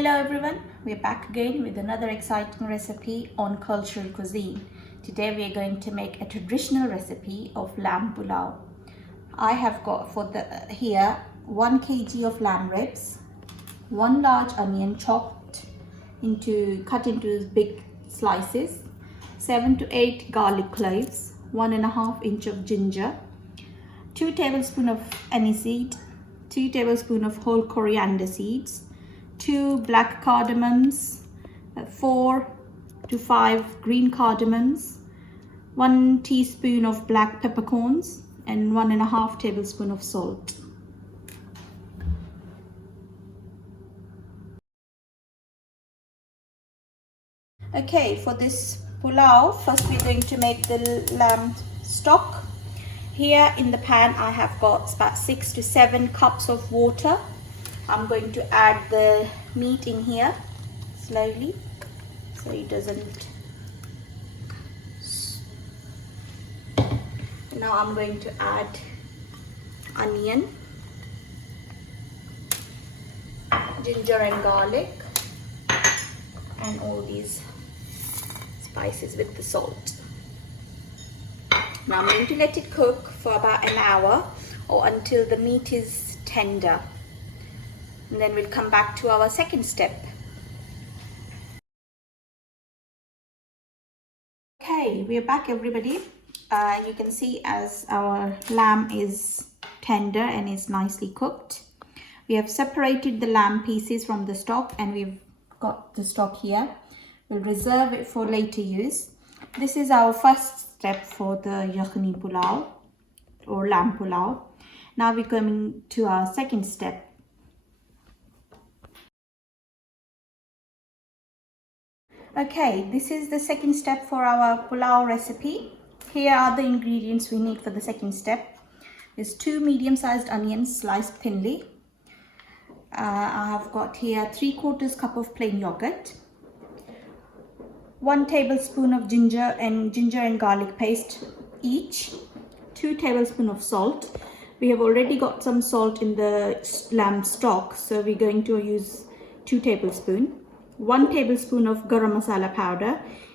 Hello everyone, we're back again with another exciting recipe on cultural cuisine. Today we are going to make a traditional recipe of lamb pulao. I have got here 1 kg of lamb ribs, 1 large onion cut into big slices, 7 to 8 garlic cloves, 1.5 inch of ginger, 2 tablespoons of aniseed, 2 tablespoons of whole coriander seeds, 2 black cardamoms, 4 to 5 green cardamoms, 1 teaspoon of black peppercorns, and 1.5 tablespoons of salt. Okay, for this pulao, first we're going to make the lamb stock. Here in the pan I have got about 6 to 7 cups of water. I'm going to add the meat in here slowly so it doesn't. Now I'm going to add onion, ginger and garlic, and all these spices with the salt. Now I'm going to let it cook for about an hour or until the meat is tender. And then we'll come back to our second step. Okay, we're back everybody. You can see as our lamb is tender and is nicely cooked. We have separated the lamb pieces from the stock and we've got the stock here. We'll reserve it for later use. This is our first step for the yakhni pulao or lamb pulao. Now we're coming to our second step. Okay, this is the second step for our pulao recipe. Here are the ingredients we need for the second step. There's 2 medium-sized onions sliced thinly. I have got here 3/4 cup of plain yogurt, 1 tablespoon of ginger and garlic paste each, 2 tablespoons of salt. We have already got some salt in the lamb stock, so we're going to use 2 tablespoons. 1 tablespoon of garam masala powder,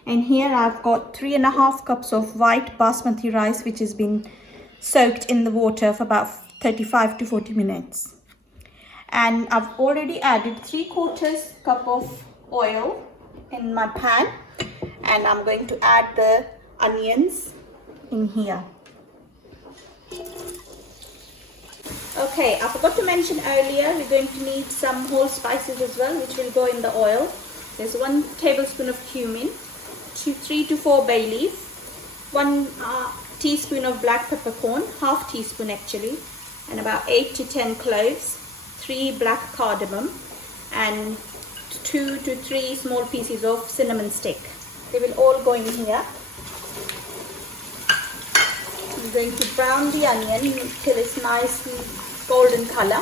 and here I've got 3.5 cups of white basmati rice which has been soaked in the water for about 35 to 40 minutes. And I've already added 3/4 cup of oil in my pan, and I'm going to add the onions in here. Okay, I forgot to mention earlier, we're going to need some whole spices as well, which will go in the oil. There's 1 tablespoon of cumin, 3 to 4 bay leaf, 1 teaspoon of black peppercorn, half teaspoon actually, and about 8 to 10 cloves, 3 black cardamom, and 2 to 3 small pieces of cinnamon stick. They will all go in here. I'm going to brown the onion until it's nicely golden color.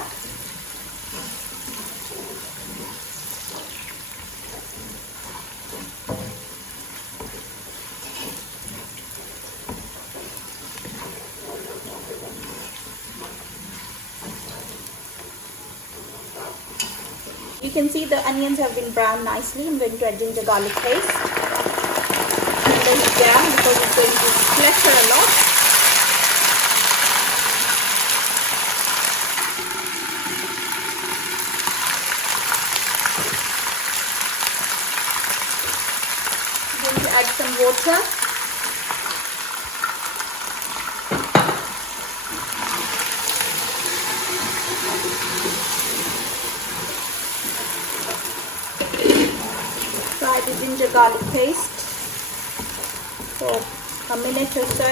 You can see the onions have been browned nicely. I'm going to add ginger garlic paste. Let it down because it's going to splatter a lot. Add some water. Fry the ginger garlic paste for a minute or so.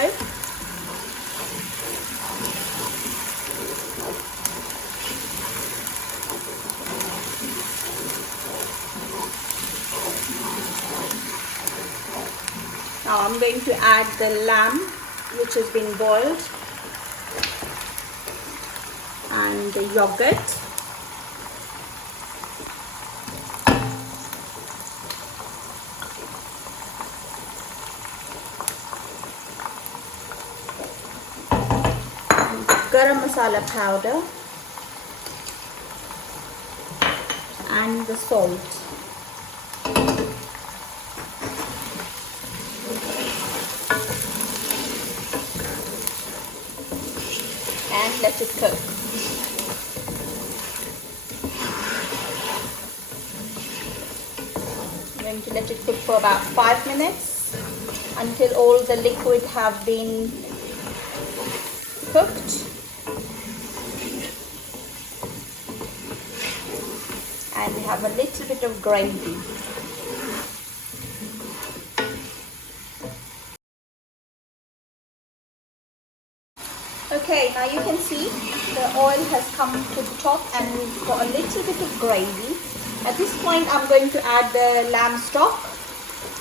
Now I'm going to add the lamb which has been boiled and the yogurt. And garam masala powder and the salt. And let it cook. I'm going to let it cook for about 5 minutes until all the liquid have been cooked. And we have a little bit of gravy. Okay, now you can see the oil has come to the top and we've got a little bit of gravy. At this point I'm going to add the lamb stock.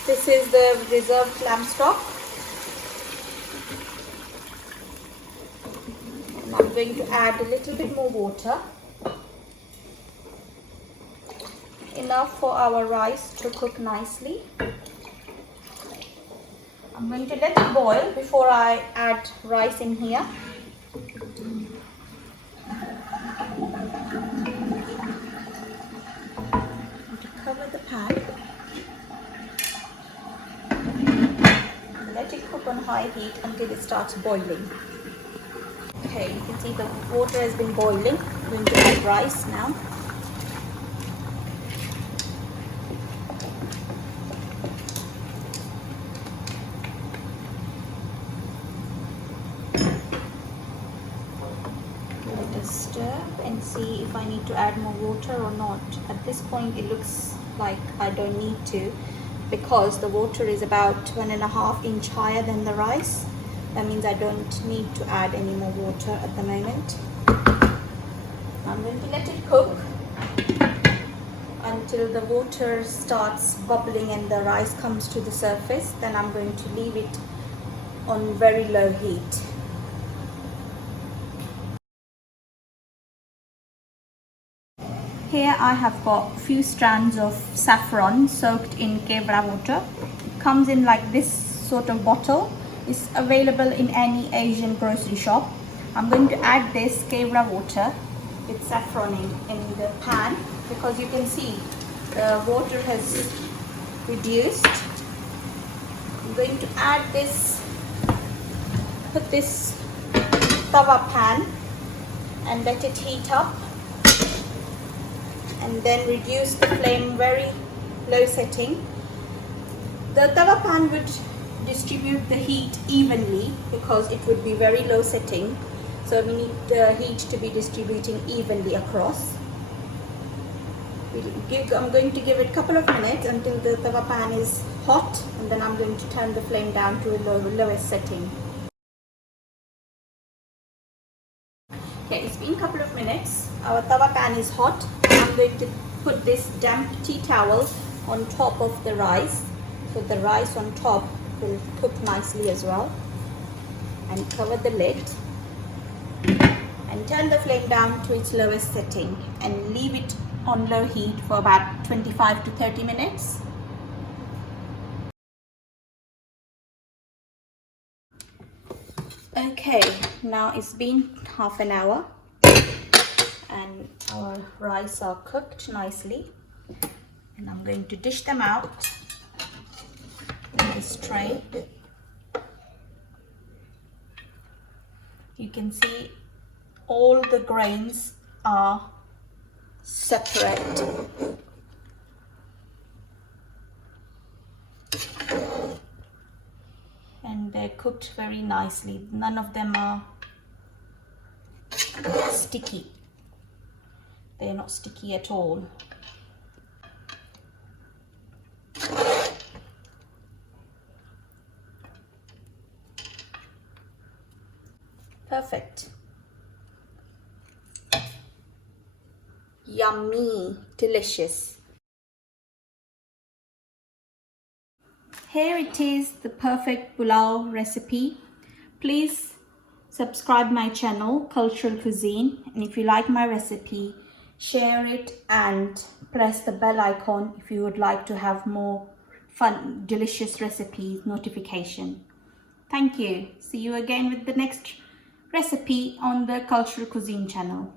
This is the reserved lamb stock. And I'm going to add a little bit more water. Enough for our rice to cook nicely. I'm going to let it boil before I add rice in here. Cover the pan. Let it cook on high heat until it starts boiling. Okay, you can see the water has been boiling. I'm going to add rice now. Let us stir and see if I need to add more water or not. At this point it looks like I don't need to, because the water is about 1.5 inches higher than the rice. That means I don't need to add any more water at the moment. I'm going to let it cook until the water starts bubbling and the rice comes to the surface. Then I'm going to leave it on very low heat. Here I have got a few strands of saffron soaked in kevra water. It comes in like this sort of bottle. It's available in any Asian grocery shop. I'm going to add this kevra water with saffron in the pan, because you can see the water has reduced. I'm going to add this, put this tawa pan and let it heat up. And then reduce the flame very low setting. The tawa pan would distribute the heat evenly because it would be very low setting. So we need the heat to be distributing evenly across. I'm going to give it a couple of minutes until the tawa pan is hot, and then I'm going to turn the flame down to a lowest setting. Okay, it's been a couple of minutes. Our tawa pan is hot. I'm going to put this damp tea towel on top of the rice, so the rice on top will cook nicely as well. And cover the lid and turn the flame down to its lowest setting and leave it on low heat for about 25 to 30 minutes. Okay, now it's been half an hour and our rice are cooked nicely, and I'm going to dish them out in this tray. You can see all the grains are separate. And they're cooked very nicely. None of them are sticky. They're not sticky at all. Perfect. Yummy, delicious. Here it is, the perfect pulao recipe. Please subscribe my channel, Cultural Cuisine, and if you like my recipe, share it and press the bell icon if you would like to have more fun, delicious recipes notification. Thank you. See you again with the next recipe on the Cultural Cuisine channel.